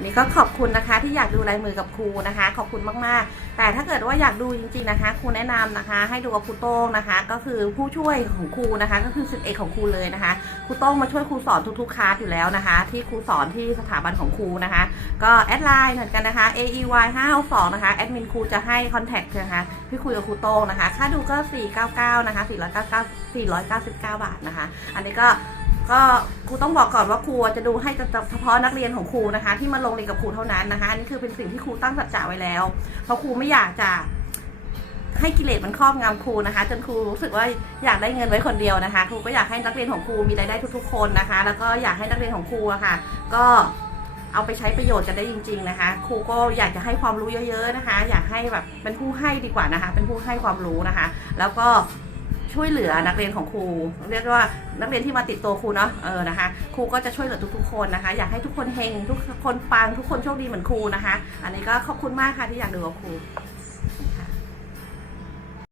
นนี้ก็ขอบคุณนะคะที่อยากดูลายมือกับครูนะคะ ขอบคุณมากๆ แต่ถ้าเกิดว่าอยากดูจริงๆนะคะครูแนะนำนะคะ ให้ดูกับครูโต้งนะคะ ก็คือผู้ช่วยของครูนะคะ ก็คือสิทธิเอกของครูเลยนะคะครูโต้งมาช่วยครูสอนทุกๆคลาสอยู่แล้วนะคะ ที่ครูสอนที่สถาบันของครูนะคะ ก็แอดไลน์เหมือนกันนะคะ aey 5 2นะคะแอดมินครูจะให้คอนแทคนะคะพี่คุยกับครูโต้งนะคะ ค่าดูก็ 499นะคะ499 499 บาทนะคะ อันนี้ก็ ก็ครูต้องบอกก่อนว่าครูจะดูให้เฉพาะนักเรียนของครูนะคะ ที่มาลงเรียนกับครูเท่านั้นนะคะอันนี้คือเป็นสิ่งที่ครูตั้งสัจจะไว้แล้ว เพราะครูไม่อยากจะให้กิเลสมันครอบงำครูนะคะ จนครูรู้สึกว่าอยากได้เงินไว้คนเดียวนะคะ ครูก็อยากให้นักเรียนของครูมีรายได้ทุก ๆ คนนะคะ แล้วก็อยากให้นักเรียนของครูอะค่ะ ก็เอาไปใช้ประโยชน์กันได้จริง ๆนะคะ ครูก็อยากจะให้ความรู้เยอะ ๆนะคะ อยากให้แบบเป็นผู้ให้ดีกว่านะคะ เป็นผู้ให้ความรู้นะคะ แล้วก็ ช่วยเหลือนักเรียนของครูเรียกว่านักเรียนที่มาติดตัวครูเนาะเออนะคะครูก็จะช่วยเหลือทุกๆคนนะคะ อยากให้ทุกคนเฮงทุกคนปังทุกคนโชคดีเหมือนครูนะคะ อันนี้ก็ขอบคุณมากค่ะที่อยากดูกับครู